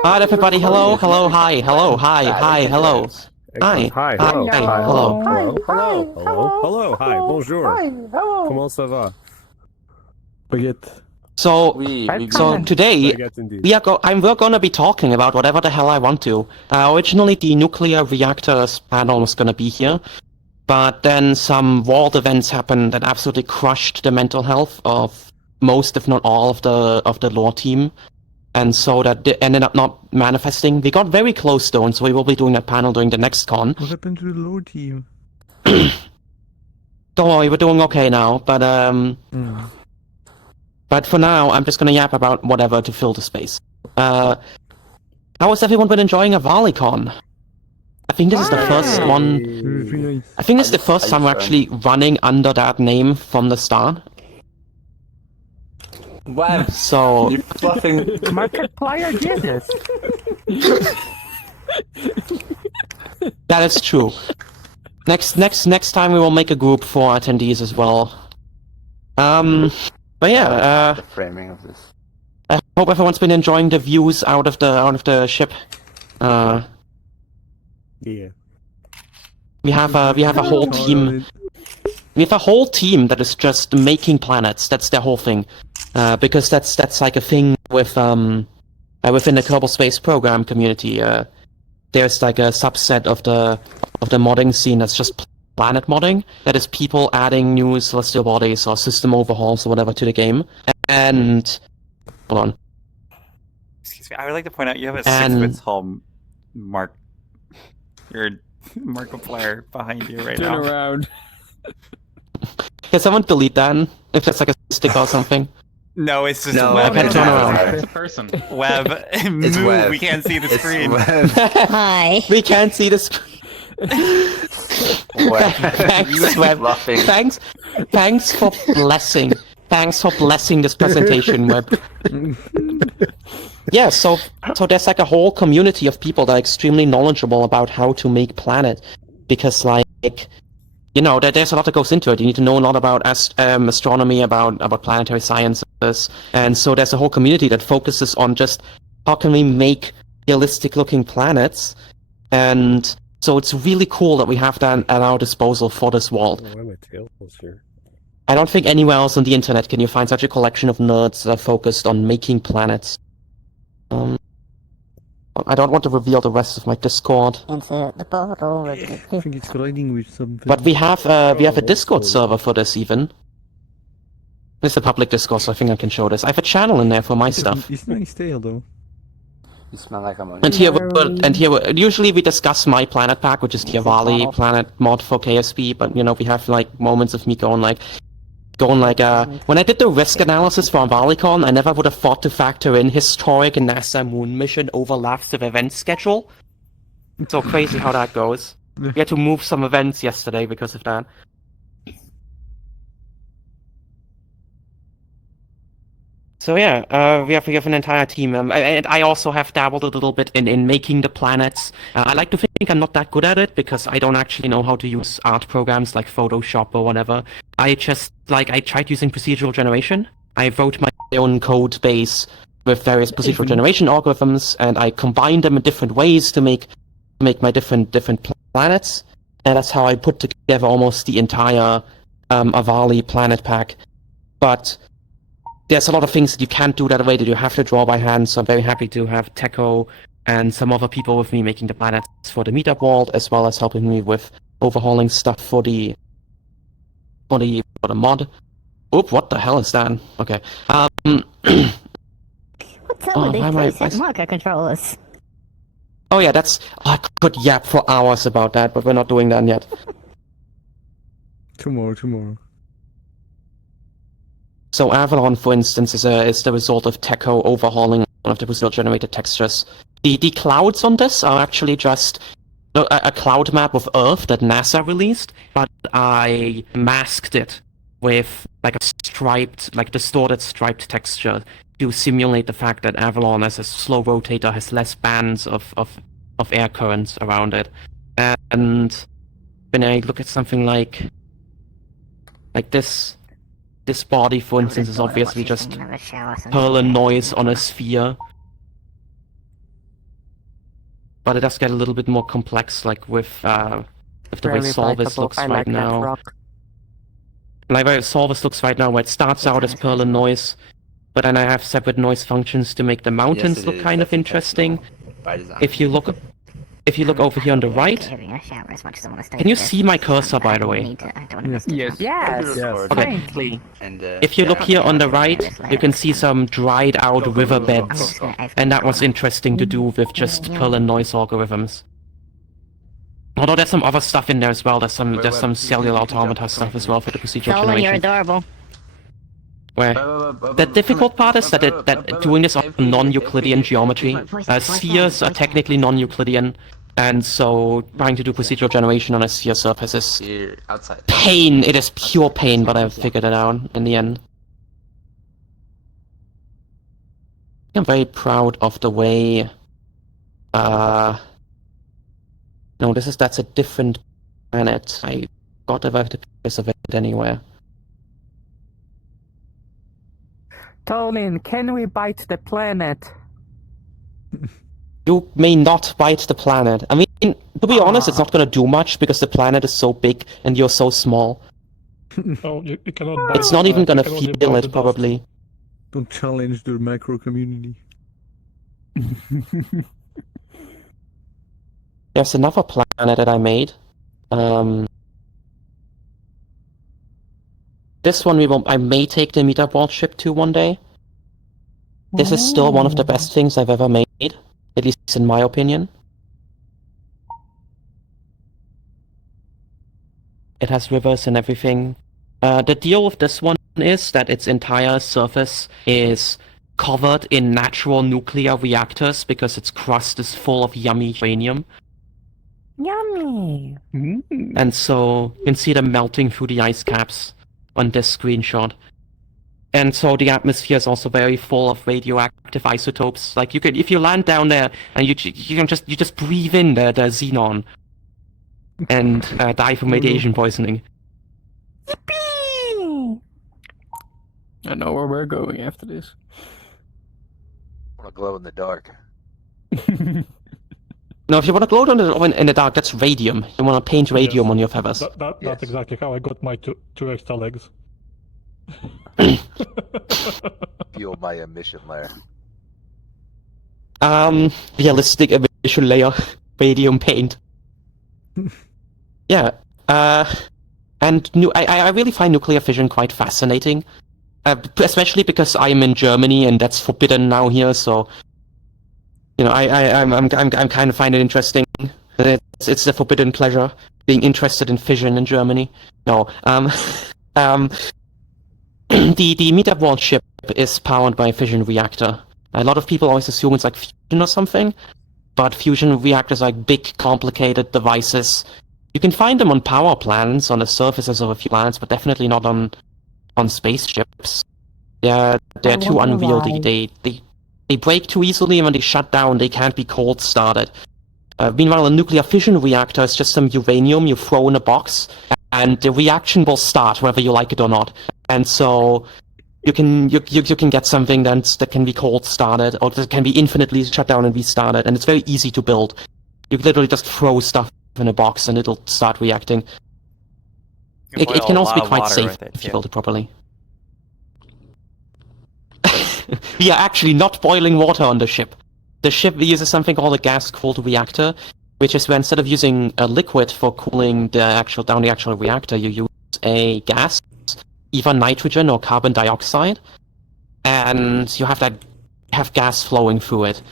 Hi, everybody. Hello, hello, hi, hello, hi, hi, hello. Hi, Hi, hi, hello, hi, hi, hello. hello, hi, bonjour. Comment ça va? Baguette. So today Baguette indeed. we're gonna be talking about whatever the hell I want to. Originally, the nuclear reactors panel was gonna be here, but then some world events happened that absolutely crushed the mental health of most, if not all, of the lore team. And so that ended up not manifesting. We got very close though, and so we will be doing that panel during the next con. What happened to the low team? Don't worry, we're doing okay now, but for now, I'm just gonna yap about whatever to fill the space. How has everyone been enjoying AvaliCon? I think this is the first one. Very nice. I think this is the first time we're actually running under that name from the start. Wow, So you fluffing. Markiplier did this. that is true. Next time we will make a group for attendees as well. But yeah, The framing of this. I hope everyone's been enjoying the views out of the ship. Yeah. We have a whole team. We have a whole team that is just making planets. That's their whole thing, because that's like a thing with within the Kerbal Space Program community. There's like a subset of the modding scene that's just planet modding. That is people adding new celestial bodies or system overhauls or whatever to the game. And hold on. Excuse me, I would like to point out you have a And- 6 bits tall Mark. Your Markiplier behind you right Turn now. around. Can someone delete that if that's like a sticker or something? No, it's just No, web. I can't turn around. It's a person. Web. It's Move. web. We can't see the It's screen. web. Hi. We can't see the screen. Web. Thanks, Web. Fluffing. Thanks for blessing. Thanks for blessing this presentation, Web. Yeah, so there's like a whole community of people that are extremely knowledgeable about how to make planet, because like, you know, there's a lot that goes into it. You need to know a lot about astronomy, about planetary sciences, and so there's a whole community that focuses on just how can we make realistic-looking planets, and so it's really cool that we have that at our disposal for this world. Why my tail was here? I don't think anywhere else on the internet can you find such a collection of nerds that are focused on making planets. I don't want to reveal the rest of my Discord, Insert the bottle. I think it's colliding with something. but we have a Discord server for this even. It's a public Discord, so I think I can show this. I have a channel in there for my stuff. It's nice tail though. You smell like ammonia. And here, usually we discuss my planet pack, which is the Avali planet mod for KSP. But you know, we have like moments of me going like, when I did the risk analysis for AvaliCon, I never would have thought to factor in historic NASA moon mission overlaps with event schedule. It's so crazy how that goes. We had to move some events yesterday because of that. So yeah, we have an entire team, and I also have dabbled a little bit in making the planets. I like to think I'm not that good at it because I don't actually know how to use art programs like Photoshop or whatever. I tried using procedural generation. I wrote my own code base with various procedural generation algorithms, and I combined them in different ways to make my different planets, and that's how I put together almost the entire Avali planet pack. But there's a lot of things that you can't do that way, that you have to draw by hand, so I'm very happy to have Techo and some other people with me making the planets for the meetup world, as well as helping me with overhauling stuff for the mod. Oop, what the hell is that? Okay. What's up with these preset marker controllers? Oh yeah, I could yap for hours about that, but we're not doing that yet. Tomorrow. So Avalon, for instance, is the result of Techo overhauling one of the procedural generated textures. The clouds on this are actually just a cloud map of Earth that NASA released, but I masked it with like distorted striped texture to simulate the fact that Avalon, as a slow rotator, has less bands of air currents around it. And when I look at something like this body, for instance, is obviously just Tholin noise on a sphere. but it does get a little bit more complex, like with the way Very Solvis biteable. looks I right like that now. rock. Like where Solvis looks right now, where it starts out as Perlin noise, but then I have separate noise functions to make the mountains Yes, it look is. kind of That's interesting. intentional by design. If you look over here on the right, can you see my cursor, by the way? Yes. Yes, Okay. faintly. And If you look here on the right, you can see some dried out riverbeds, and that was interesting to do with just Perlin noise algorithms. Although there's some other stuff in there as well. There's some cellular automata stuff as well for the procedural Tholin, you're generation. adorable. Where the difficult part is that doing this on non-Euclidean geometry, spheres are technically non-Euclidean, and so trying to do procedural generation on a sphere surface is you're outside. pain. It is pure pain, but I've figured it out in the end. I'm very proud of the way. No, that's a different planet. I got if I have the pictures of it anywhere. Tholin, can we bite the planet? You may not bite the planet. I mean, to be honest, it's not gonna do much because the planet is so big and you're so small. Oh, you cannot bite It's not even gonna you can only feel bite the it, dust. probably. Don't challenge the macro community. There's another planet that I made. This one I may take the Metaball ship to one day. This is still one of the best things I've ever made, at least in my opinion. It has rivers and everything. The deal with this one is that its entire surface is covered in natural nuclear reactors because its crust is full of yummy uranium. Yummy! And so you can see them melting through the ice caps on this screenshot. And so the atmosphere is also very full of radioactive isotopes. Like if you land down there and you just breathe in the xenon and die from radiation poisoning. Yippee! I know where we're going after this. I want to glow in the dark. No, if you want to glow in the dark, that's radium. You want to paint radium on your feathers. That's Yes. exactly how I got my two extra legs. Fuel my emission layer. Realistic emission layer, radium paint. Yeah, and I really find nuclear fission quite fascinating, especially because I'm in Germany and that's forbidden now here. So, you know, I'm kind of find it interesting. It's a forbidden pleasure being interested in fission in Germany. No, the Metaball ship is powered by a fission reactor. A lot of people always assume it's like fusion or something, but fusion reactors are like big, complicated devices. You can find them on power plants, on the surfaces of a few planets, but definitely not on spaceships. They're too wonder unwieldy. They break too easily, and when they shut down, they can't be cold started. Meanwhile, a nuclear fission reactor is just some uranium you throw in a box, and the reaction will start whether you like it or not. And so you can get something that can be cold started, or that can be infinitely shut down and restarted, and it's very easy to build. You can literally just throw stuff in a box and it'll start reacting. You It can boil a also lot be of quite water safe with it, if you too. build it properly. We are actually not boiling water on the ship. The ship uses something called a gas-cooled reactor, which is where instead of using a liquid for cooling the actual reactor, you use a gas, either nitrogen or carbon dioxide, and you have gas flowing through it.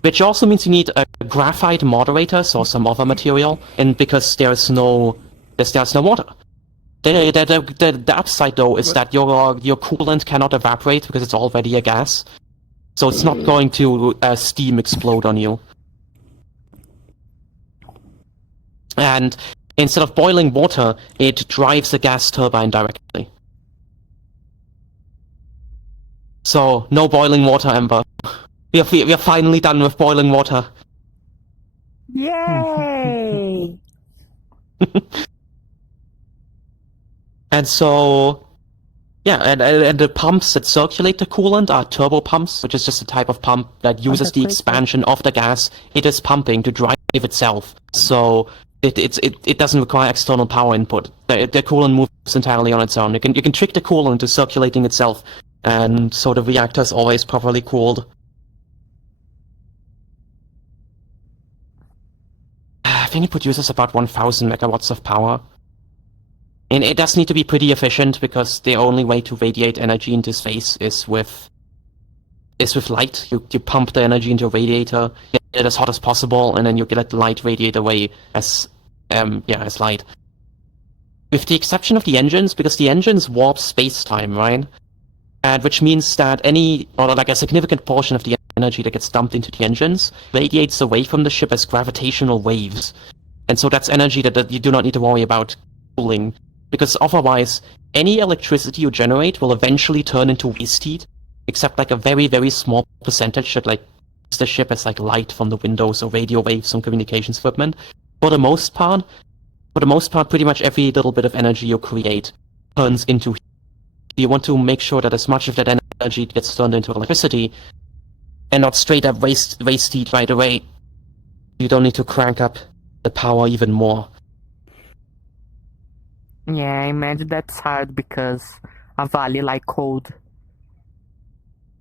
Which also means you need a graphite moderator or some other material, and because there's no water. The upside though is that your coolant cannot evaporate because it's already a gas, so it's not going to steam explode on you. And instead of boiling water, it drives a gas turbine directly. So no boiling water, Ember. We are finally done with boiling water. Yay! And so Yeah, and the pumps that circulate the coolant are turbo pumps, which is just a type of pump that uses the expansion of the gas it is pumping to drive itself. So it doesn't require external power input. The coolant moves entirely on its own. You can trick the coolant into circulating itself, and so the reactor is always properly cooled. I think it produces about 1,000 megawatts of power. And it does need to be pretty efficient because the only way to radiate energy into space is with light. You pump the energy into a radiator, get it as hot as possible, and then you let the light radiate away as light. With the exception of the engines, because the engines warp space-time, right? And which means that a significant portion of the energy that gets dumped into the engines radiates away from the ship as gravitational waves. And so that's energy that you do not need to worry about cooling. Because otherwise, any electricity you generate will eventually turn into waste heat, except like a very, very small percentage that use the ship as light from the windows or radio waves from communications equipment. For the most part, pretty much every little bit of energy you create turns into heat. You want to make sure that as much of that energy gets turned into electricity, and not straight up waste heat right away. You don't need to crank up the power even more. Yeah, I imagine that's hard because Avali like cold.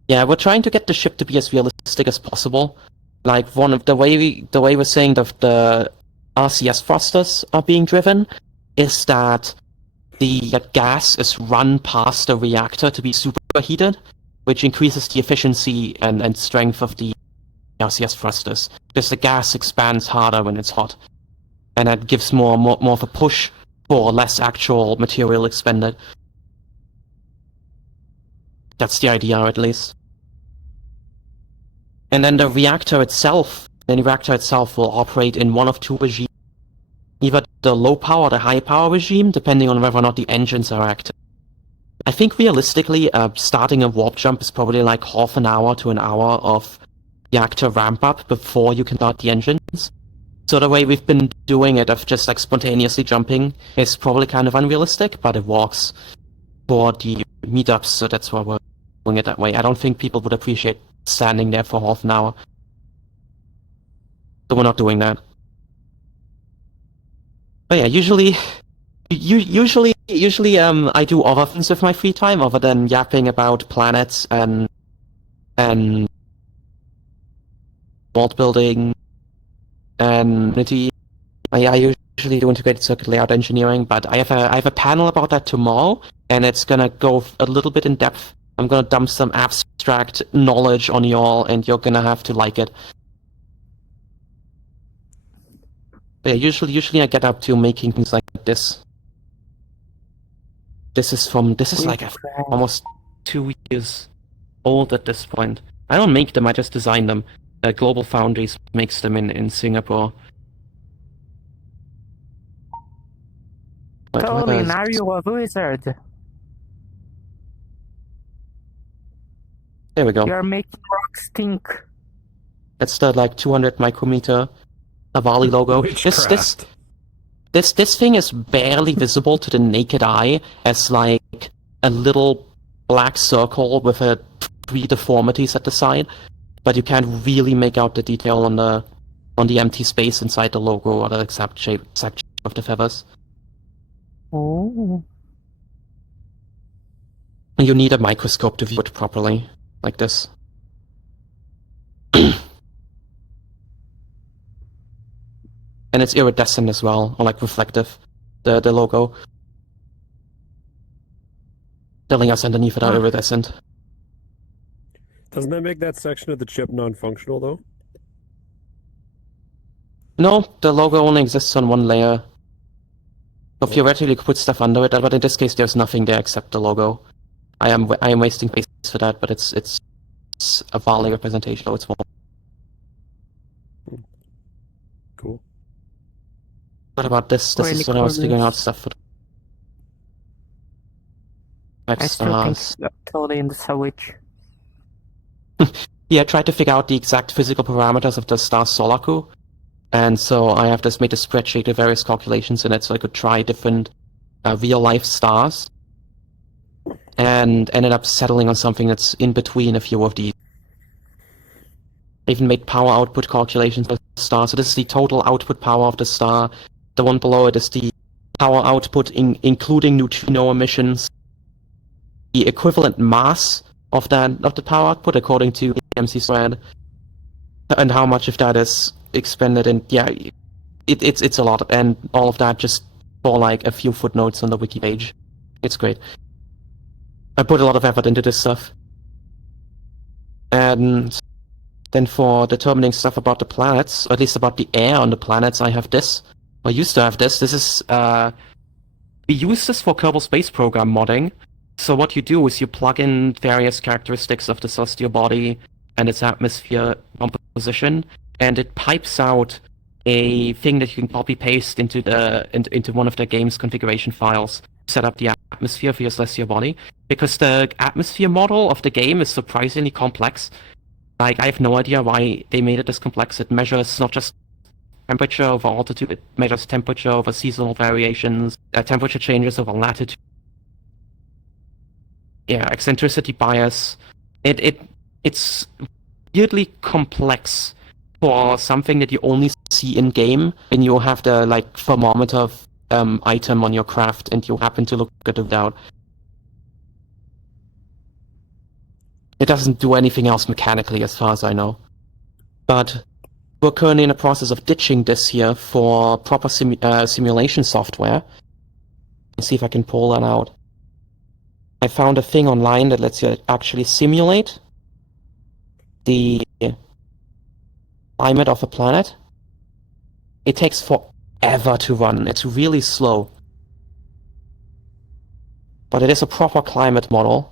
Yeah, we're trying to get the ship to be as realistic as possible. Like the way we're saying the RCS thrusters are being driven is that the gas is run past the reactor to be superheated, which increases the efficiency and strength of the RCS thrusters, because the gas expands harder when it's hot, and that gives more of a push for less actual material expended. That's the idea, at least. And then the reactor itself will operate in one of two regimes. Either the low power or the high power regime, depending on whether or not the engines are active. I think realistically, starting a warp jump is probably like half an hour to an hour of reactor ramp up before you can start the engines. So the way we've been doing it of just spontaneously jumping is probably kind of unrealistic, but it works for the meetups, so that's why we're doing it that way. I don't think people would appreciate standing there for half an hour. So we're not doing that. But yeah, usually I do other things with my free time other than yapping about planets and world building and Unity. I usually do integrated circuit layout engineering, but I have a panel about that tomorrow, and it's gonna go a little bit in depth. I'm gonna dump some abstract knowledge on y'all, and you're gonna have to like it. But yeah, usually I get up to making things like this. This is like almost 2 years old at this point. I don't make them, I just design them. Global Foundries makes them in Singapore. Tholin, are you a wizard? There we go. You're making rocks stink. That's the 200 micrometer Avali logo. This thing is barely visible to the naked eye as a little black circle with 3 deformities at the side, but you can't really make out the detail on the empty space inside the logo or the exact shape of the feathers. Oh. You need a microscope to view it properly, like this. And it's iridescent as well, or reflective, the logo. Telling us underneath it are iridescent. Doesn't that make that section of the chip non-functional, though? No, the logo only exists on one layer. So theoretically you could put stuff under it, but in this case there's nothing there except the logo. I am wasting space for that, but it's a Valley representation, so it's small. Cool. What about this? This is when I was figuring out stuff for I still think Tholin is a witch. Yeah, I tried to figure out the exact physical parameters of the star Solaku, and so I have just made a spreadsheet with various calculations in it so I could try different real-life stars and ended up settling on something that's in between a few of these. I even made power output calculations for the star. So this is the total output power of the star. The one below it is the power output including neutrino emissions. The equivalent mass of the power output according to MC squared, and how much of that is expended. And yeah, it's a lot, and all of that just for like a few footnotes on the wiki page. It's great. I put a lot of effort into this stuff. And then for determining stuff about the planets, or at least about the air on the planets, I have this. I used to have this. This is we use this for Kerbal Space Program modding. So what you do is you plug in various characteristics of the celestial body and its atmosphere composition, and it pipes out a thing that you can copy paste into one of the game's configuration files. Set up the atmosphere for your celestial body, because the atmosphere model of the game is surprisingly complex. Like, I have no idea why they made it this complex. It measures not just temperature over altitude, it measures temperature over seasonal variations, temperature changes over latitude. Yeah, eccentricity bias. It's weirdly complex for something that you only see in game, and you have the like thermometer item on your craft, and you happen to look at it out. It doesn't do anything else mechanically, as far as I know. But we're currently in the process of ditching this here for proper simulation software. Let's see if I can pull that out. I found a thing online that lets you actually simulate the climate of a planet. It takes forever to run. It's really slow. But it is a proper climate model.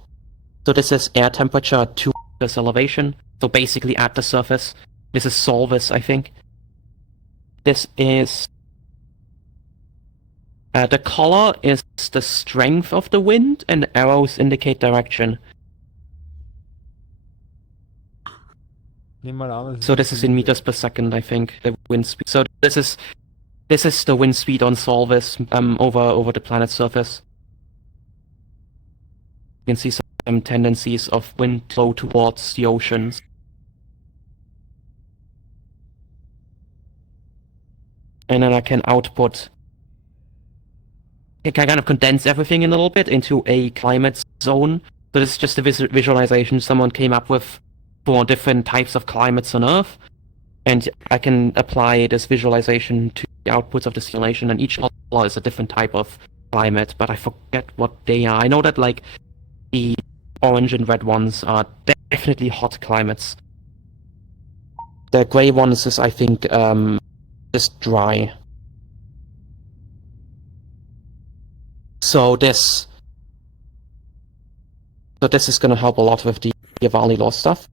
So this is air temperature to this elevation. So basically at the surface. This is Solvis, I think. This is... the color is the strength of the wind, and the arrows indicate direction. So this is in meters per second, I think, the wind speed. So this is the wind speed on Solvis over the planet's surface. You can see some tendencies of wind flow towards the oceans. And then I can output... I can kind of condense everything a little bit into a climate zone. So this is just a visualization someone came up with for different types of climates on Earth. And I can apply this visualization to the outputs of the simulation, and each color is a different type of climate, but I forget what they are. I know that like the orange and red ones are definitely hot climates. The gray ones is, I think, just dry. So this is going to help a lot with the Avali law stuff.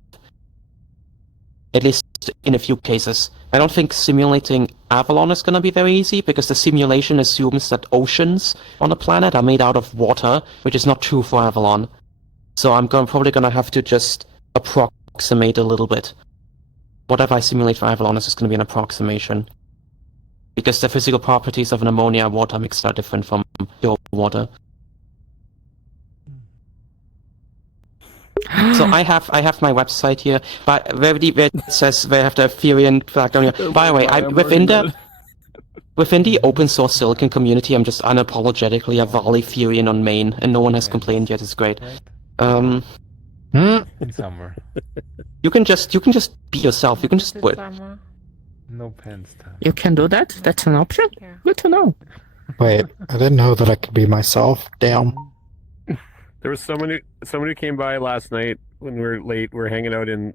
At least in a few cases. I don't think simulating Avalon is going to be very easy, because the simulation assumes that oceans on a planet are made out of water, which is not true for Avalon. So I'm probably going to have to just approximate a little bit. Whatever I simulate for Avalon is just going to be an approximation. Because the physical properties of an ammonia water mix are different from pure water. So I have my website here, but where it says they have the Ethereum flag down here. By the way, within the open source Silicon community, I'm just unapologetically a Vali Furion on main, and no one has complained yet. It's great. Somewhere. You can just be yourself. You can just do it. No pants time. You can do that? That's an option? Yeah. Good to know. Wait, I didn't know that I could be myself. Damn. There was someone who came by last night when we were late. We were hanging out in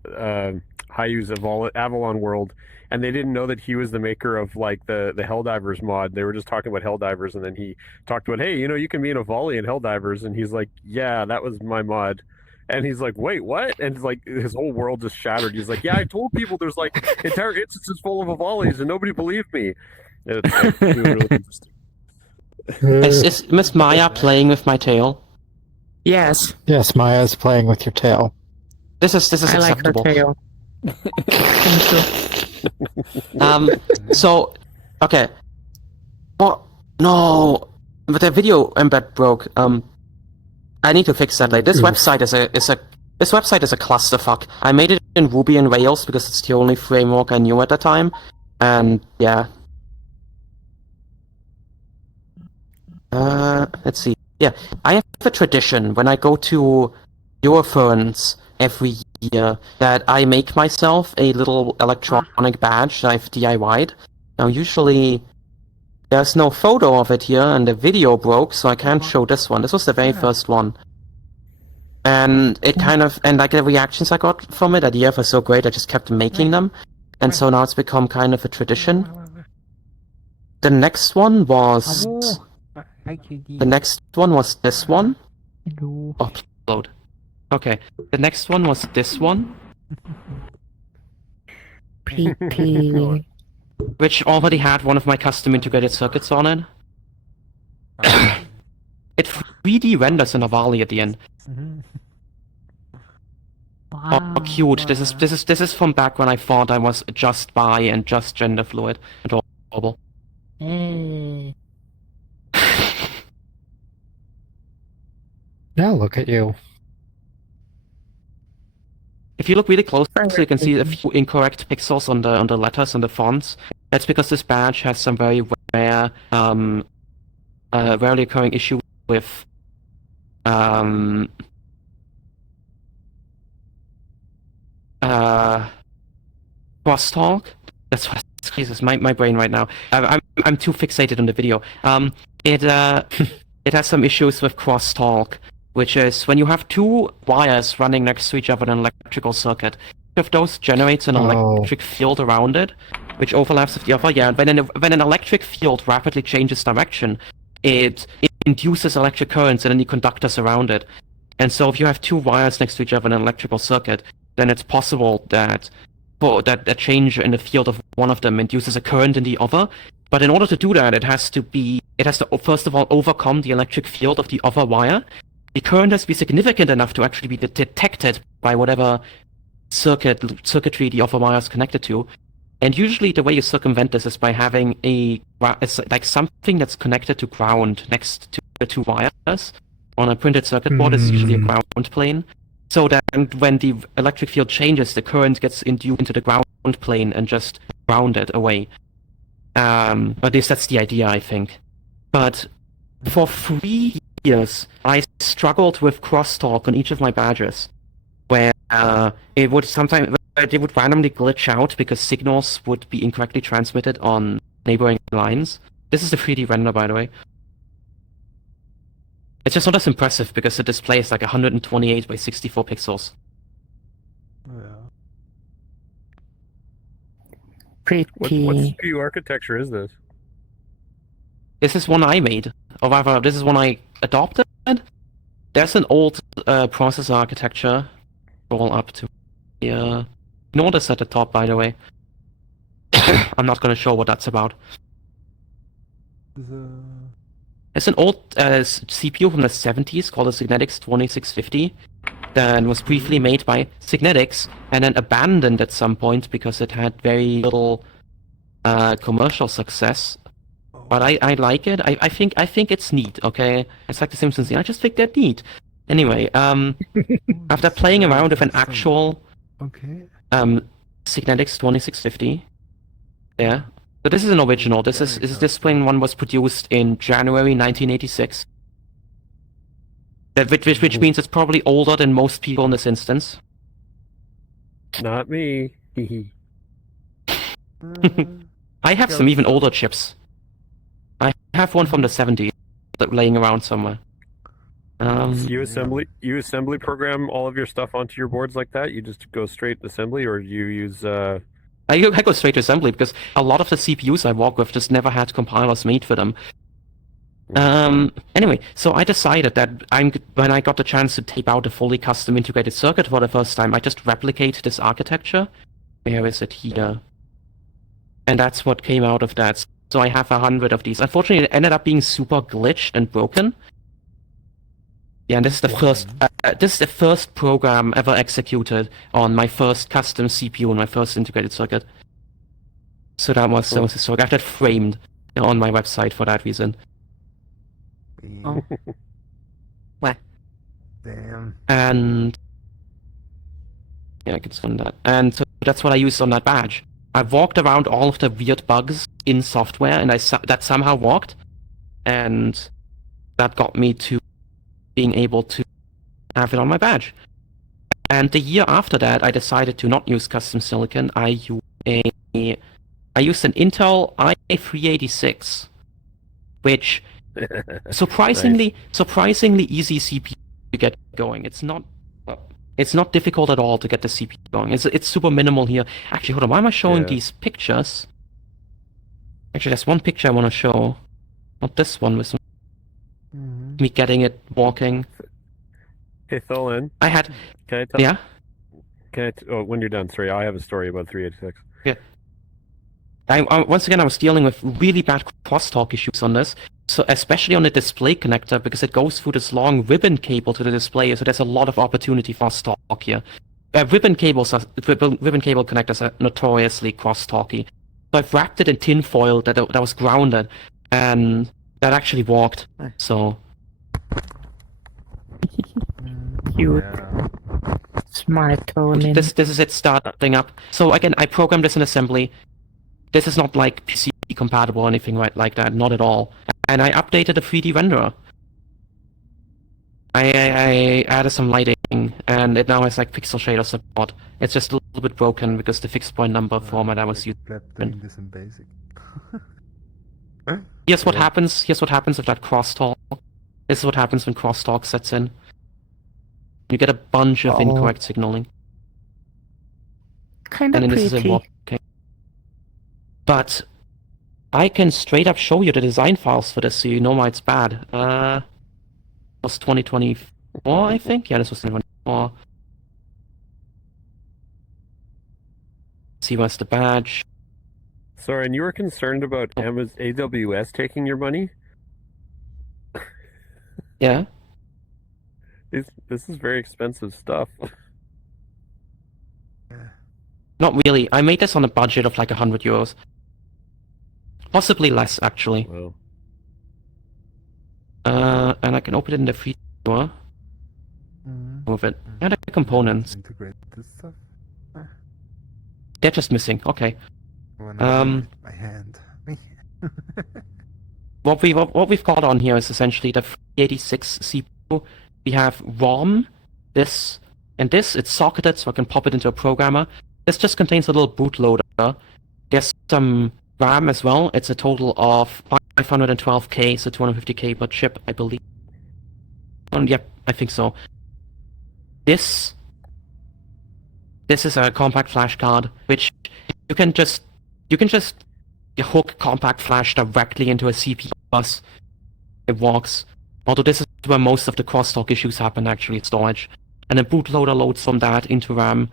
Hayu's Avalon world, and they didn't know that he was the maker of like the Helldivers mod. They were just talking about Helldivers, and then he talked about, hey, you can be in a volley in Helldivers, and he's like, yeah, that was my mod. And he's like, wait, what? And it's like his whole world just shattered. He's like, yeah, I told people there's like entire instances full of Avali's, and nobody believed me. It's really interesting. Is Miss Maya playing with my tail? Yes. Yes, Maya's playing with your tail. This is acceptable. I like her tail. So, okay. Oh, no. But the video embed broke. I need to fix that later. This website is a clusterfuck. I made it in Ruby and Rails because it's the only framework I knew at the time, and yeah. Let's see. Yeah, I have a tradition when I go to Eurofurns every year that I make myself a little electronic badge that I've DIY'd. Now, usually there's no photo of it here, and the video broke, so I can't show this one. This was the very first one. And it and like the reactions I got from it, the idea was so great, I just kept making them. And so now it's become kind of a tradition. The next one was... The next one was this one. Upload. Okay. The next one was this one. PP. Which already had one of my custom integrated circuits on it. It 3D renders in Avali at the end. Wow. Oh, cute. This is from back when I thought I was just bi and just gender fluid. Adorable. Hey. Now look at you. If you look really closely, you can see a few incorrect pixels on the letters and the fonts. That's because this badge has some very rare, rarely occurring issue with crosstalk. That's what Jesus, my brain right now. I'm too fixated on the video. It has some issues with crosstalk, which is when you have two wires running next to each other in an electrical circuit. If those generates an electric field around it, which overlaps with the other, yeah. When an electric field rapidly changes direction, it induces electric currents in any conductors around it. And so if you have two wires next to each other in an electrical circuit, then it's possible that a change in the field of one of them induces a current in the other. But in order to do that, it has to first of all overcome the electric field of the other wire. The current has to be significant enough to actually be detected by whatever circuitry the other wire is connected to. And usually the way you circumvent this is by having like something that's connected to ground next to the two wires. On a printed circuit board, it's usually a ground plane. So that when the electric field changes, the current gets induced into the ground plane and just grounded away. At least that's the idea, I think. But for 3 years, I struggled with crosstalk on each of my badges, where they would randomly glitch out because signals would be incorrectly transmitted on neighboring lines. This is the 3D render, by the way. It's just not as impressive because the display is like 128 by 64 pixels. Pretty. What CPU architecture is this? This is one I made, or rather, this is one I adopted. There's an old processor architecture. Roll up to here. Notice at the top, by the way. I'm not going to show what that's about. It's an old CPU from the 70s called the Signetics 2650 that was briefly made by Signetics and then abandoned at some point because it had very little commercial success. But I like it. I think it's neat. Okay, it's like the Simpsons. I just think they're neat. Anyway, after playing around with an actual Signetics 2650, yeah. So this is an original. This one was produced in January 1986. Which means it's probably older than most people in this instance. Not me. I have some even older chips. I have one from the 70s laying around somewhere. You assembly program all of your stuff onto your boards like that? You just go straight assembly, or you use I go straight to assembly because a lot of the CPUs I work with just never had compilers made for them. Anyway, so I decided that when I got the chance to tape out a fully custom integrated circuit for the first time, I just replicate this architecture. Where is it here? And that's what came out of that. So I have 100 of these. Unfortunately, it ended up being super glitched and broken. Yeah, and this is the first program ever executed on my first custom CPU on my first integrated circuit. So that was historic. I have that framed on my website for that reason. Oh. What? Damn. And yeah, I can send that. And so that's what I used on that badge. I walked around all of the weird bugs in software, and that somehow worked, and that got me to being able to have it on my badge. And the year after that, I decided to not use custom silicon. I used an Intel i386, which surprisingly easy CPU to get going. It's not difficult at all to get the CPU going. It's super minimal here. Actually, hold on. Why am I showing these pictures? Actually, there's one picture I want to show. Not this one with me getting it walking. Hey, Tholin. I had. Can I tell? Yeah. When you're done, sorry, I have a story about 386. Yeah. Once again, I was dealing with really bad crosstalk issues on this. So especially on the display connector, because it goes through this long ribbon cable to the display, so there's a lot of opportunity for crosstalk here. Ribbon cable connectors are notoriously crosstalky. So I've wrapped it in tin foil that was grounded, and that actually worked. So Cute. Smart Tholin. this is it starting up. So again, I programmed this in assembly. This is not like PC compatible or anything like that, not at all. And I updated the 3D renderer. I added some lighting, and it now has like pixel shader support. It's just a little bit broken because the fixed point number format I was using. Doing this in basic. Here's what happens. Here's what happens with that crosstalk. This is what happens when crosstalk sets in. You get a bunch of incorrect signaling. Kinda And then this is pretty. okay. But I can straight up show you the design files for this so you know why it's bad. It was 2024, I think? Yeah, this was 2024. See where's the badge. Sorry, and you were concerned about AWS taking your money? Yeah? This is very expensive stuff. Not really. I made this on a budget of like €100. Possibly less, actually. Wow. And I can open it in the free store. Move it. And the components. Integrate this stuff. They're just missing. Okay. When I use my hand. What we've got on here is essentially the 386 CPU. We have ROM, this, and this. It's socketed, so I can pop it into a programmer. This just contains a little bootloader. There's some RAM as well. It's a total of 512K, so 250K per chip, I believe. Yep, I think so. This is a compact flash card, which you can just hook compact flash directly into a CPU bus. It works. Although this is where most of the crosstalk issues happen, actually, storage. And then bootloader loads from that into RAM.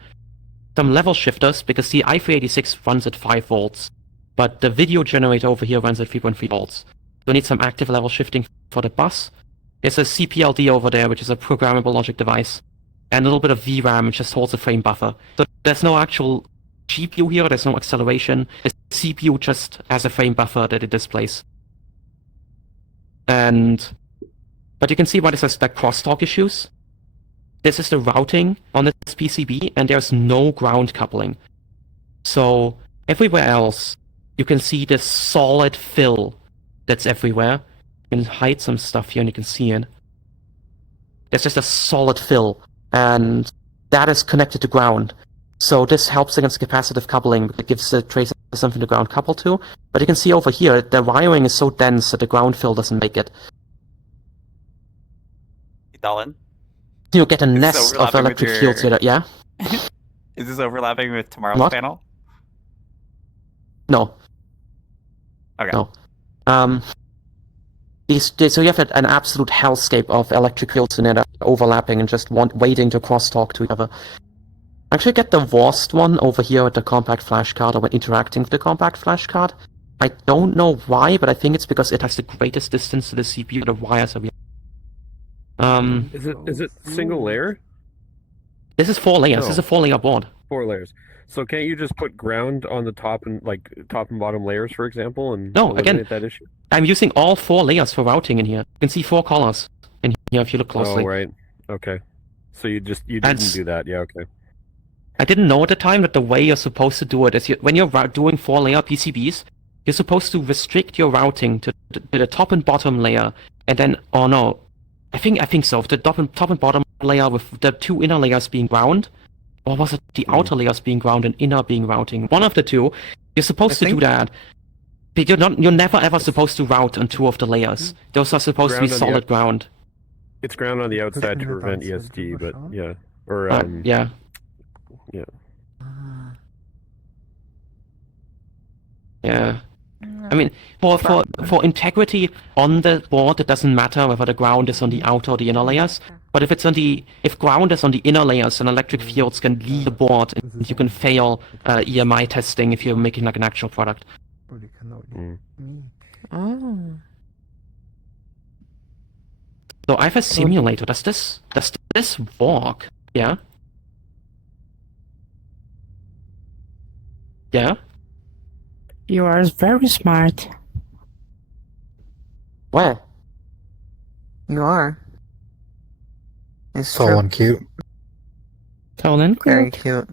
Some level shifters, because the i386 runs at 5 volts, but the video generator over here runs at 3.3 volts. So we need some active level shifting for the bus. There's a CPLD over there, which is a programmable logic device, and a little bit of VRAM, which just holds a frame buffer. So there's no actual GPU here, there's no acceleration. The CPU just has a frame buffer that it displays. But you can see why this has like crosstalk issues. This is the routing on this PCB, and there's no ground coupling. So everywhere else, you can see this solid fill that's everywhere. You can hide some stuff here and you can see it. There's just a solid fill, and that is connected to ground. So this helps against capacitive coupling. It gives the trace something to ground couple to. But you can see over here, the wiring is so dense that the ground fill doesn't make it. Tholin? You get a nest of electric fields here, yeah? Is this overlapping with tomorrow's What? panel? No. Okay. No. So you have an absolute hellscape of electric fields in it overlapping and just waiting to crosstalk to each other. Actually get the worst one over here with the compact flash card, or when interacting with the compact flash card. I don't know why, but I think it's because it has the greatest distance to the CPU. The wires are Is it single layer? This is 4 layers. No. This is a 4-layer board. 4 layers. So can't you just put ground on the top and bottom layers, for example, and No, eliminate again, that issue? I'm using all 4 layers for routing in here. You can see 4 colors in here if you look closely. Oh, right. Okay. So you didn't That's- do that. Yeah. Okay. I didn't know at the time that the way you're supposed to do it is when you're doing 4-layer PCBs, you're supposed to restrict your routing to the top and bottom layer, and then, oh no, I think so. The top and bottom layer with the 2 inner layers being ground, or was it the outer layers being ground and inner being routing? One of the two. You're supposed to do that. But you're never ever supposed to route on 2 of the layers. Those are supposed to be Ground on the solid ground. It's ground on the outside to Pushing it prevent outside ESD, of the but shop? yeah. Or Yeah. yeah. Yeah. I mean, for integrity on the board, it doesn't matter whether the ground is on the outer or the inner layers. But if ground is on the inner layers, then electric fields can leave the board, and you can fail EMI testing if you're making like an actual product. So I have a simulator. Does this work? Yeah. Yeah. You are very smart. Where? You are. It's Tholin cute. Tholin, Very cute.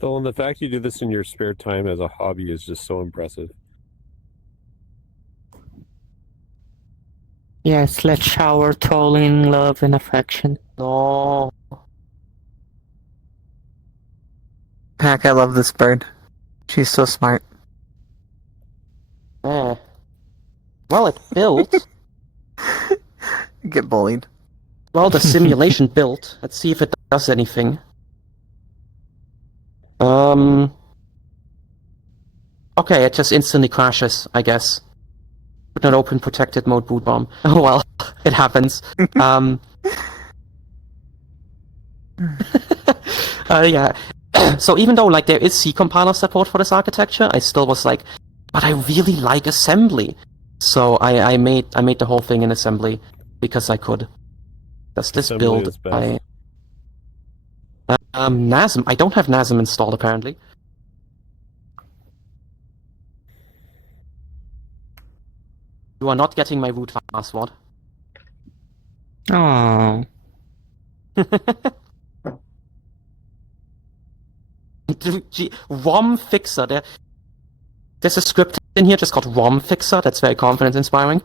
Tholin, the fact you do this in your spare time as a hobby is just so impressive. Yes, let's shower Tholin love and affection. No. Heck, I love this bird. She's so smart. Eh. Well, it built. Get bullied. Well, the simulation built. Let's see if it does anything. Okay, it just instantly crashes, I guess. With an open protected mode boot bomb. Oh well, it happens. Yeah. So even though like there is C compiler support for this architecture, I still was like, but I really like assembly. So I made the whole thing in assembly because I could. Does this Assembly build is best. NASM? I don't have NASM installed apparently. You are not getting my root password. Oh. ROM Fixer. There's a script in here just called ROM Fixer. That's very confidence inspiring.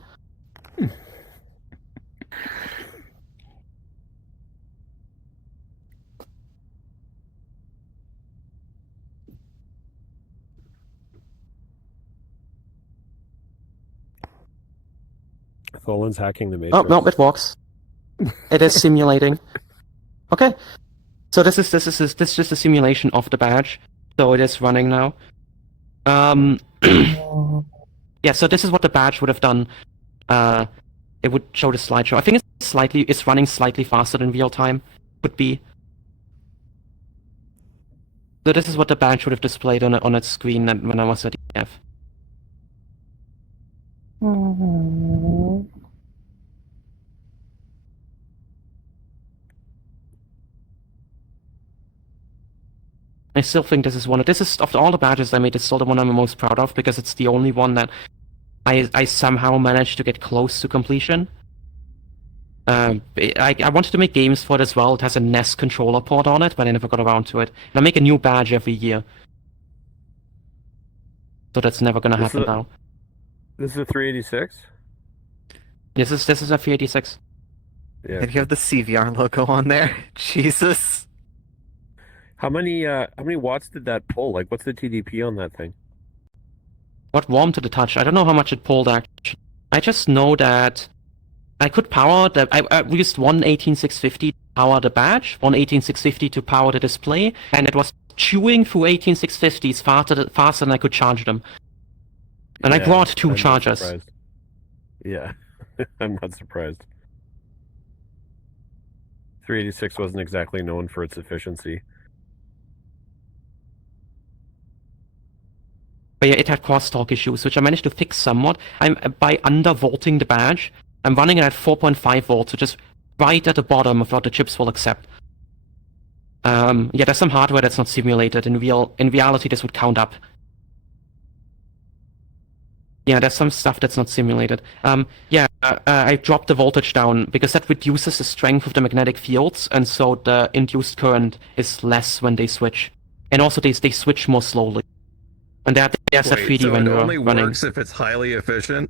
Tholin's hacking the Oh matrix. no, it works. It is simulating. Okay, so this is just a simulation of the badge. So it is running now. Yeah. So this is what the badge would have done. It would show the slideshow. I think it's running slightly faster than real time. Could be. So this is what the badge would have displayed on its screen when I was at EF. I still think this is of all the badges I made, it's still the one I'm most proud of because it's the only one that I somehow managed to get close to completion. I wanted to make games for it as well. It has a NES controller port on it, but I never got around to it. And I make a new badge every year. So that's never gonna happen now. This is a 386? This is a 386. Yeah. Did you have the CVR logo on there? Jesus. How many watts did that pull? Like, what's the TDP on that thing? What warm to the touch? I don't know how much it pulled actually. I just know that I could power I used one 18650 to power the badge, one 18650 to power the display, and it was chewing through 18650s faster than I could charge them. And I brought 2 I'm not chargers. surprised. Yeah, I'm not surprised. 386 wasn't exactly known for its efficiency. But yeah, it had crosstalk issues, which I managed to fix somewhat. By undervolting the badge, I'm running it at 4.5 volts, which is right at the bottom of what the chips will accept. Yeah, there's some hardware that's not simulated. In reality, this would count up. Yeah, there's some stuff that's not simulated. I dropped the voltage down because that reduces the strength of the magnetic fields, and so the induced current is less when they switch. And also they switch more slowly. And there's a 3D so when it you're only running. works if it's highly efficient?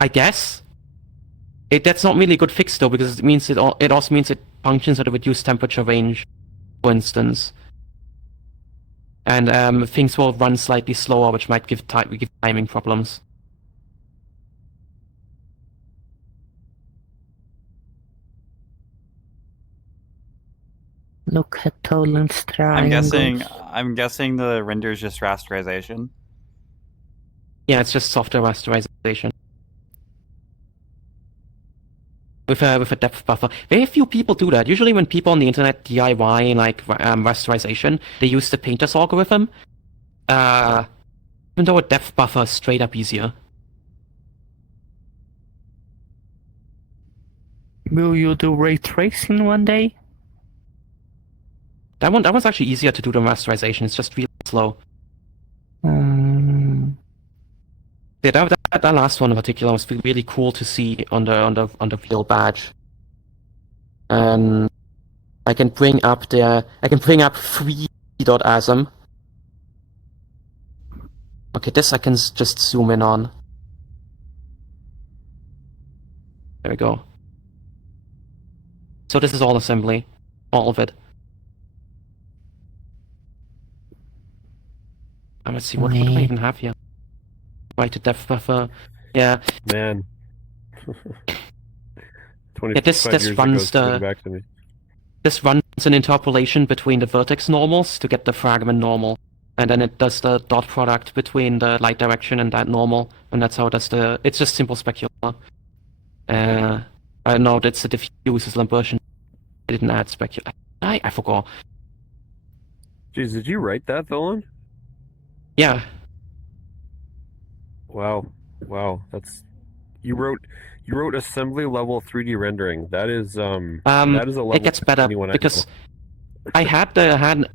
I guess. That's not really a good fix though, because it also means it functions at a reduced temperature range, for instance. And things will run slightly slower, which might give timing problems. Look at Tholin's triangles. I'm guessing the render is just rasterization. Yeah, it's just software rasterization. With a depth buffer. Very few people do that. Usually when people on the internet DIY like rasterization, they use the painter's algorithm. Even though a depth buffer is straight up easier. Will you do ray tracing one day? That one's actually easier to do than rasterization. It's just really slow. Yeah, that last one in particular was really cool to see on the real badge. And I can bring up 3.asm. Okay, this I can just zoom in on. There we go. So this is all assembly, all of it. Let's see, what do I even have here? Right, a depth buffer. Yeah. Man. Yeah, this runs this runs an interpolation between the vertex normals to get the fragment normal, and then it does the dot product between the light direction and that normal, and that's how it does the. It's just simple specular. No, that's a diffuse version. I didn't add specular. I forgot. Jeez, did you write that, Tholin? Yeah. Wow, that's you wrote assembly level 3D rendering. That is a level. It gets better because I had the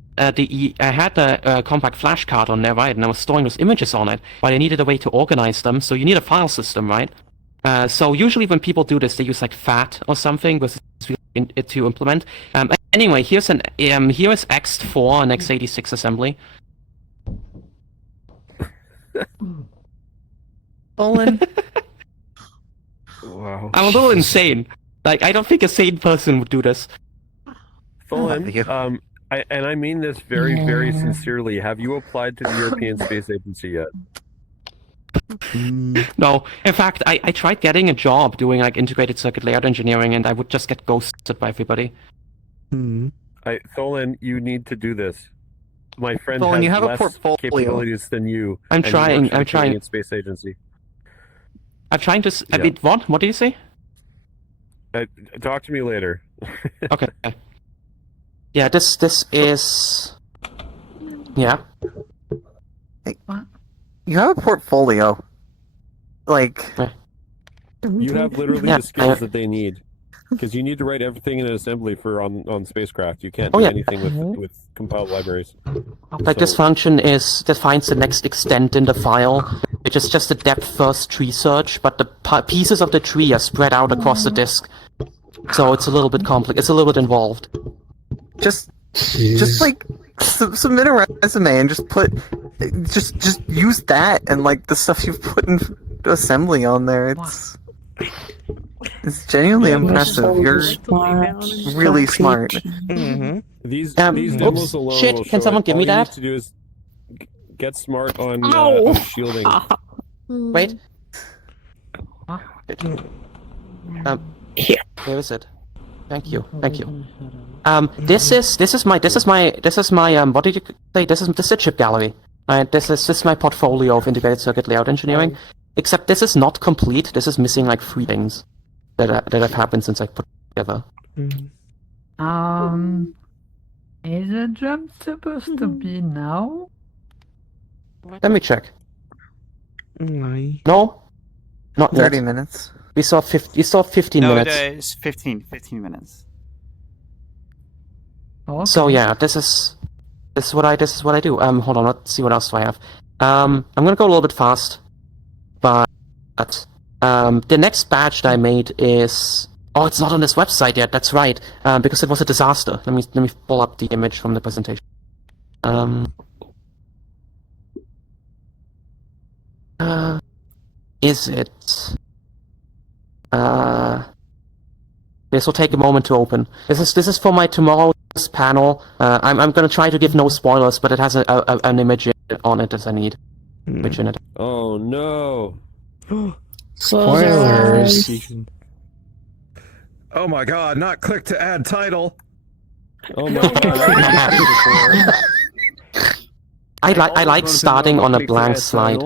compact flash card on there, right, and I was storing those images on it, but I needed a way to organize them. So you need a file system, right? So usually when people do this, they use like FAT or something to implement. Anyway, here is X4 and X86 assembly. Tholin. Wow. I'm a little insane. Like, I don't think a sane person would do this. Tholin, I mean this very, very sincerely. Have you applied to the European Space Agency yet? No. In fact, I tried getting a job doing like integrated circuit layout engineering, and I would just get ghosted by everybody. Tholin, you need to do this. My friend Tholin, has you have a less portfolio. capabilities than you. I'm and he trying. works for the Canadian Space Agency. I'm trying to. I mean, what? What did you say? Talk to me later. Okay. Yeah, this is. Yeah. Hey, you have a portfolio. Like. You have literally the skills that they need. Because you need to write everything in an assembly for on spacecraft. You can't do anything with compiled libraries. Like this function defines the next extent in the file, which is just a depth first tree search, but the pieces of the tree are spread out across the disk. So it's a little bit complex. It's a little bit involved. Just like submit a resume and just use that and like the stuff you've put in assembly on there. It's genuinely impressive. You're really smart. These demos alone shit, will can show someone it. give All me you that? need to do is get smart on shielding. Wait. Here. Where is it? Thank you. This is my what did you say? This is a chip gallery. This is my portfolio of integrated circuit layout engineering. Except this is not complete. This is missing like 3 things that have happened since I put it together. Is the jump supposed to be now? Let me check. No, not 30 yet. minutes. We saw 15 No, minutes. it's 15 minutes. Okay. So yeah, this is This is what I do. Hold on, let's see what else do I have. I'm gonna go a little bit fast, but the next badge that I made is it's not on this website yet. That's right, because it was a disaster. Let me pull up the image from the presentation. Is it? This will take a moment to open. This is for my tomorrow's panel. I'm gonna try to give no spoilers, but it has an image on it as I need. Image in it. Oh no! Spoilers. Oh my god, not click to add title. Oh my god! I like starting on a blank slide.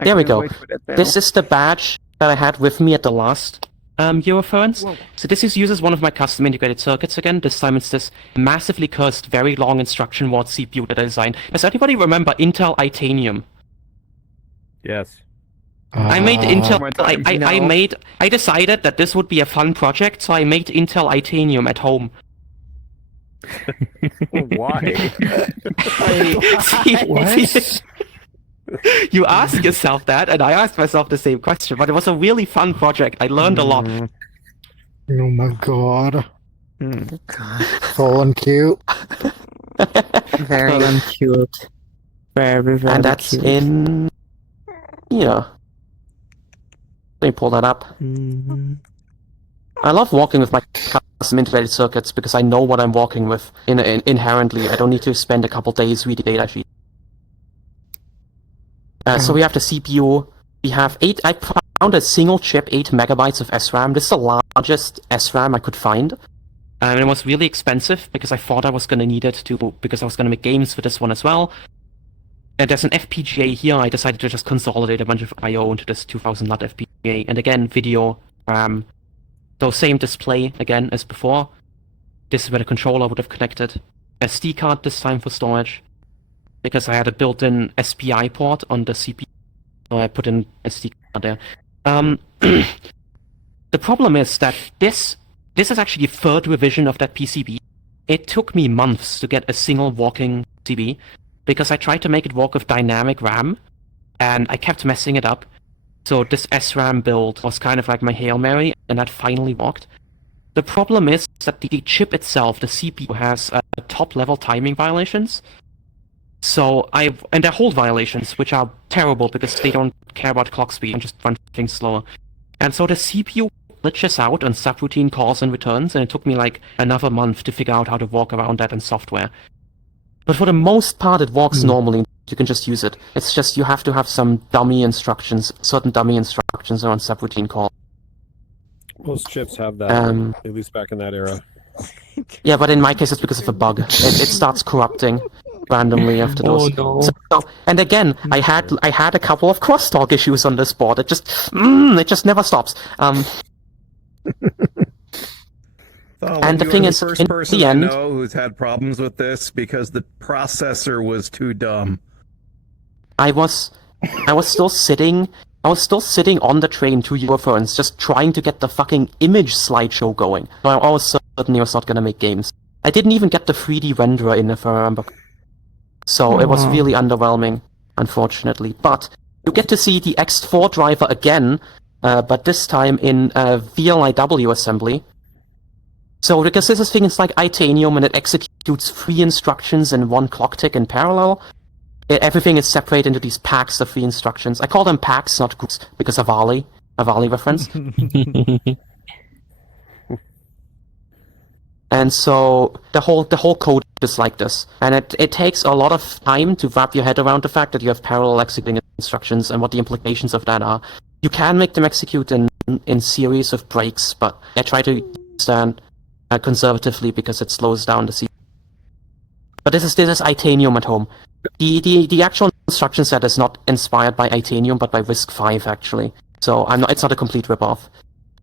There we go. This is the badge that I had with me at the last Euroference. So this uses one of my custom integrated circuits again. This time it's this massively cursed, very long instruction word CPU that I designed. Does anybody remember Intel Itanium? Yes. I made Intel. I decided that this would be a fun project, so I made Intel Itanium at home. Why? What? You ask yourself that, and I asked myself the same question. But it was a really fun project. I learned a lot. Oh my god. Tholin cute. Very cute. Very And that's cute. in here. Let me pull that up. I love working with my custom integrated circuits because I know what I'm working with inherently. I don't need to spend a couple days reading data sheet. So we have the CPU. We have I found a single chip, 8 megabytes of SRAM. This is the largest SRAM I could find. And it was really expensive because I thought I was going to need it because I was going to make games for this one as well. And there's an FPGA here. I decided to just consolidate a bunch of I/O into this 2000 LUT FPGA. And again, video RAM. So same display again as before. This is where the controller would have connected. SD card this time for storage. Because I had a built-in SPI port on the CPU. So I put in SD card there. The problem is that this is actually the third revision of that PCB. It took me months to get a single working PCB. Because I tried to make it work with dynamic RAM, and I kept messing it up. So this SRAM build was kind of like my Hail Mary, and that finally worked. The problem is that the chip itself, the CPU, has top-level timing violations. And they're hold violations, which are terrible because they don't care about clock speed and just run things slower. And so the CPU glitches out on subroutine calls and returns, and it took me like another month to figure out how to work around that in software. But for the most part, it works normally. You can just use it. It's just you have to have some dummy instructions, certain dummy instructions around subroutine call. Most chips have that, at least back in that era. Yeah, but in my case, it's because of a bug. It starts corrupting randomly after those. Oh, no. So, and again, I had a couple of crosstalk issues on this board. It just never stops. And the thing is, the first in person the end, I know who's had problems with this because the processor was too dumb. I was still sitting on the train to Euroference, just trying to get the fucking image slideshow going. I was certain I was not gonna make games. I didn't even get the 3D renderer in, if I remember. So it was really underwhelming, unfortunately. But you get to see the X4 driver again, but this time in VLIW assembly. So because this is things like Itanium and it executes 3 instructions in 1 clock tick in parallel, everything is separated into these packs of 3 instructions. I call them packs, not groups, because Avali reference. And so the whole code is like this, and it takes a lot of time to wrap your head around the fact that you have parallel executing instructions and what the implications of that are. You can make them execute in series of breaks, but I try to stand conservatively because it slows down the CPU. But this is Itanium at home. The actual instruction set is not inspired by Itanium, but by RISC-V actually. So it's not a complete ripoff.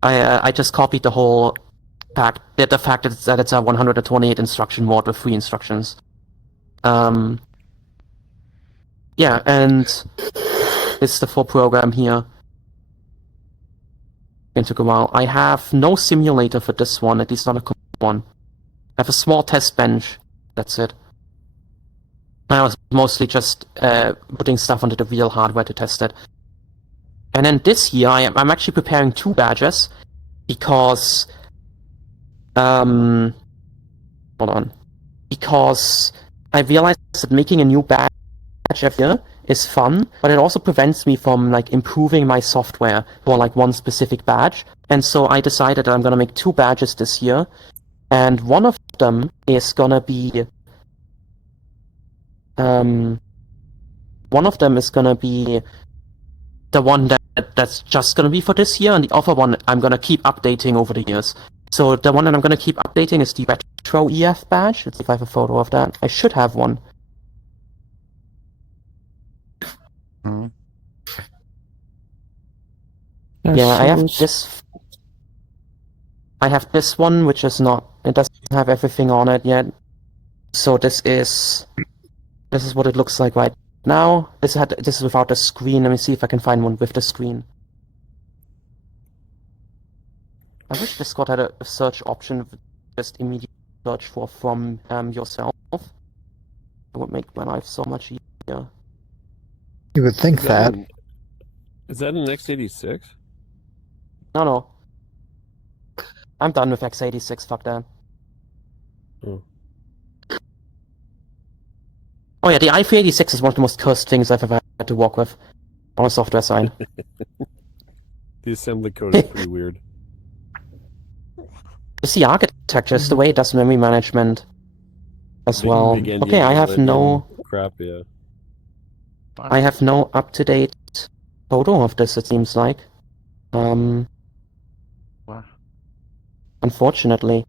I just copied the whole fact that it's a 128 instruction word with 3 instructions. Yeah, and it's the full program here. It took a while. I have no simulator for this one, at least not a complete one. I have a small test bench. That's it. I was mostly just putting stuff onto the real hardware to test it. And then this year, I'm actually preparing 2 badges because, hold on, because I realized that making a new badge every year is fun, but it also prevents me from like improving my software for like one specific badge. And so I decided that I'm gonna make 2 badges this year, and one of them is gonna be the one that's just gonna be for this year, and the other one I'm gonna keep updating over the years. So the one that I'm gonna keep updating is the Retro EF badge. Let's see if I have a photo of that. I should have one. Yeah, I have this. I have this one, which is not. It doesn't have everything on it yet. So this is what it looks like right now. This is without the screen. Let me see if I can find one with the screen. I wish Discord had a search option, just immediate search for from yourself. It would make my life so much easier. You would think that. Is that an x86? No. I'm done with x86, fuck that. Oh. Oh yeah, the i386 is one of the most cursed things I've ever had to work with on a software side. The assembly code is pretty weird. It's the architecture, it's the way it does memory management as well. Okay, I have no... Crap, yeah. I have no up-to-date photo of this, it seems like. Unfortunately.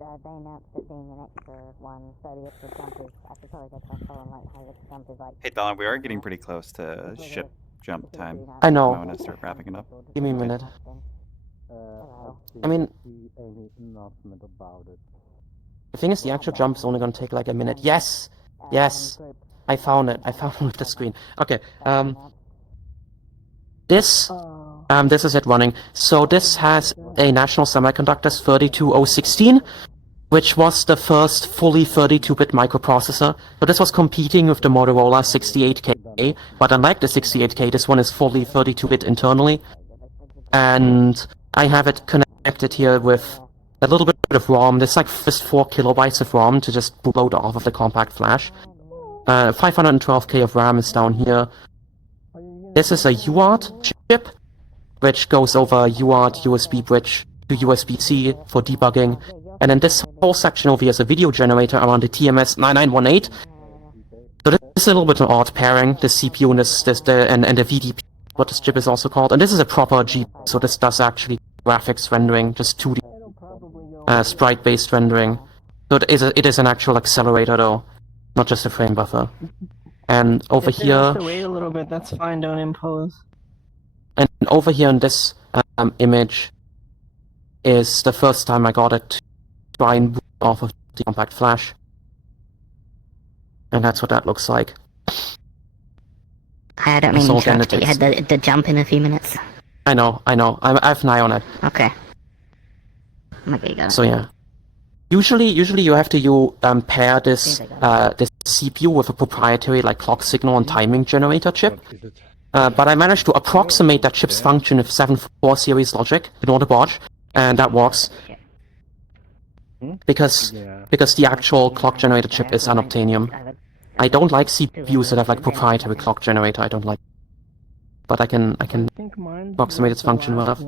They announced it being an extra one, so the extra jump is, I should probably go try Tholin, like, how the extra jump is like... Hey, Tholin, we are getting pretty close to ship jump time. I know. I want to start wrapping it up. Give me a minute. I mean... The thing is, the actual jump is only gonna take like a minute. Yes! Yes! I found it. I found it with the screen. Okay, this is it running. So this has a National Semiconductors 32016, which was the first fully 32-bit microprocessor. So this was competing with the Motorola 68K, but unlike the 68K, this one is fully 32-bit internally. And I have it connected here with a little bit of ROM. There's like just 4 kilobytes of ROM to just load off of the compact flash. 512K of RAM is down here. This is a UART chip, which goes over UART USB bridge to USB-C for debugging. And then this whole section over here is a video generator around the TMS 9918. So this is a little bit of an odd pairing, the CPU and the VDP, what this chip is also called. And this is a proper GPU, so this does actually graphics rendering, just 2D sprite-based rendering. So it is an actual accelerator though, not just a frame buffer. And over here... If to wait a little bit, that's fine, don't impose. And over here in this image is the first time I got it to try and boot off of the compact flash. And that's what that looks like. I don't mean to interrupt, but you had the jump in a few minutes. I know. I have an eye on it. Okay. Okay, you got it. So yeah. Usually you have to pair this CPU with a proprietary like clock signal and timing generator chip. But I managed to approximate that chip's function with 7.4 series logic in order board, and that works. Because the actual clock generator chip is unobtainium. I don't like CPUs that have like proprietary clock generator. I don't like. But I can approximate its function well enough.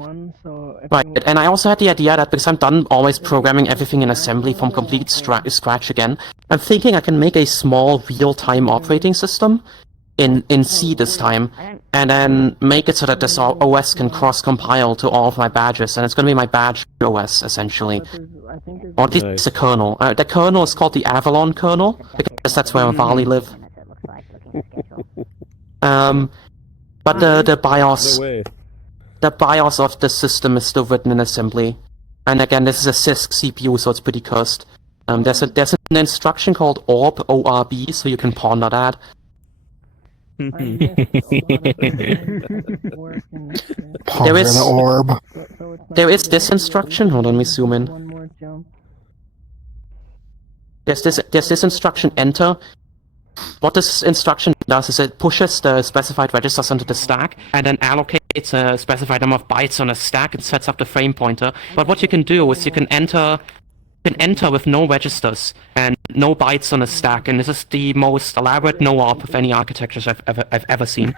Right, and I also had the idea that because I'm done always programming everything in assembly from complete scratch again, I'm thinking I can make a small real-time operating system in C this time, and then make it so that this OS can cross-compile to all of my badges, and it's going to be my badge OS, essentially. Or at least the kernel. The kernel is called the Avalon kernel, because that's where Avali live. But the BIOS... The BIOS of the system is still written in assembly. And again, this is a CISC CPU, so it's pretty cursed. There's an instruction called ORB, O-R-B, so you can ponder that. Ponder the orb. There is this instruction. Hold on, let me zoom in. There's this instruction, enter. What this instruction does is it pushes the specified registers onto the stack and then allocates a specified number of bytes on a stack and sets up the frame pointer. But what you can do is you can enter with no registers and no bytes on a stack, and this is the most elaborate no-op of any architectures I've ever seen.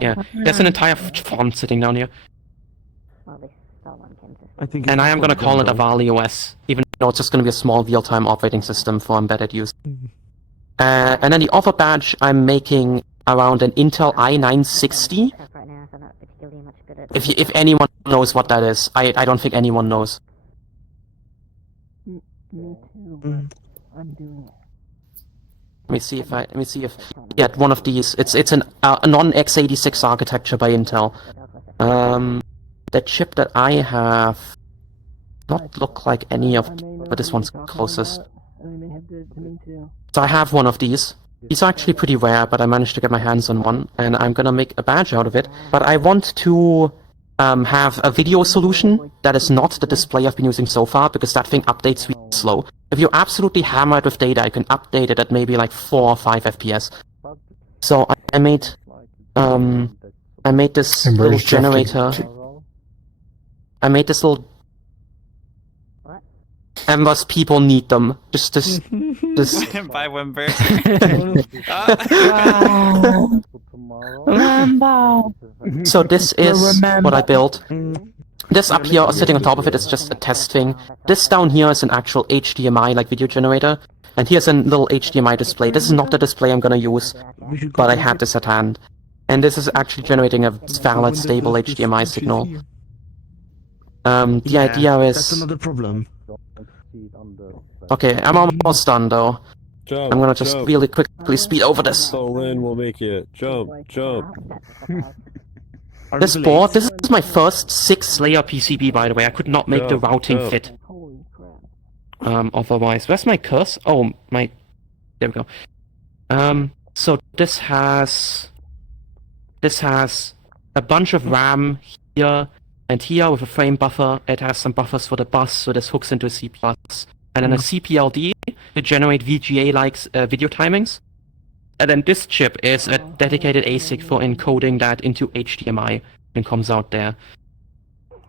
Yeah, there's an entire farm sitting down here. And I am going to call it AvaliOS, even though it's just going to be a small real-time operating system for embedded use. And then the other badge I'm making around an Intel i960. If anyone knows what that is, I don't think anyone knows. Me too. I'm doing it. Let me see if yeah, one of these. It's a non-x86 architecture by Intel. The chip that I have not look like any of, but this one's closest. So I have one of these. These are actually pretty rare, but I managed to get my hands on one, and I'm gonna make a badge out of it. But I want to have a video solution that is not the display I've been using so far, because that thing updates really slow. If you're absolutely hammered with data, you can update it at maybe like 4 or 5 FPS. So I made this little generator. I made this little. Embers people need them. Just Bye, Wimber. So this is what I built. This up here, sitting on top of it, is just a test thing. This down here is an actual HDMI, like video generator. And here's a little HDMI display. This is not the display I'm gonna use, but I had this at hand. And this is actually generating a valid, stable HDMI signal. The idea is... That's another problem. Okay, I'm almost done though. Jump, I'm gonna just really quickly speed over this. Tholin will make it. Jump. This board, this is my first 6-layer PCB, by the way. I could not make the routing fit. Otherwise, where's my cursor? Oh, my... There we go. So this has a bunch of RAM here and here with a frame buffer. It has some buffers for the bus, so this hooks into a CPU bus. And then a CPLD to generate VGA-like video timings. And then this chip is a dedicated ASIC for encoding that into HDMI and comes out there.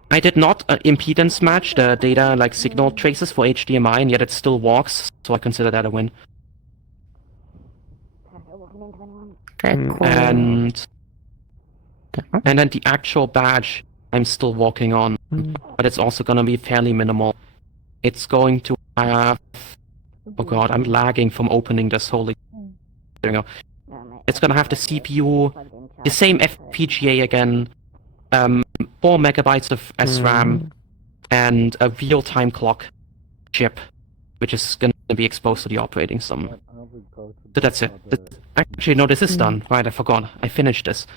I did not impedance match the data like signal traces for HDMI, and yet it still works, so I consider that a win. And then the actual badge I'm still working on, but it's also gonna be fairly minimal. It's going to have... Oh god, I'm lagging from opening this, holy... There we go. It's gonna have the CPU, the same FPGA again, 4 megabytes of SRAM, and a real-time clock chip, which is gonna be exposed to the operating system. So that's it. Actually, no, this is done. Right, I forgot. I finished this.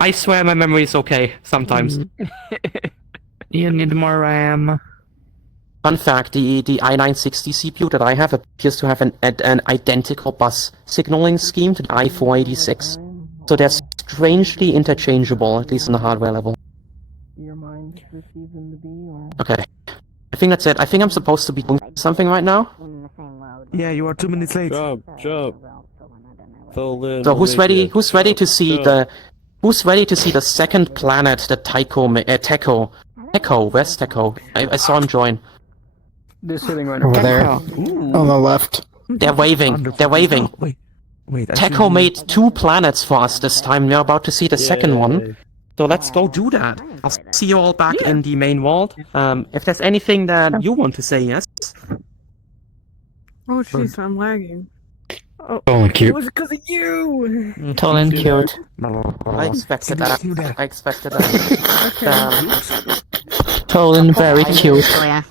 I swear my memory is okay, sometimes. You need more RAM. Fun fact, the i960 CPU that I have appears to have an identical bus signaling scheme to the i486. So they're strangely interchangeable, at least on the hardware level. Okay. I think that's it. I think I'm supposed to be doing something right now. Yeah, you are 2 minutes late. Jump. Tholin, So who's ready to see the... Who's ready to see the second planet that Techo... Where's Techo? I saw him join. They're sitting right Over there. Ooh. On the left. They're waving. They're waving. Wait. Techo made 2 planets for us this time. We're about to see the second one. So let's go do that. I'll see you all back in the main world. If there's anything that you want to say, yes? Oh jeez, I'm lagging. Oh, cute. It was because of you! Tholin cute. I expected that. I expected that. Tholin very cute. Oh yeah.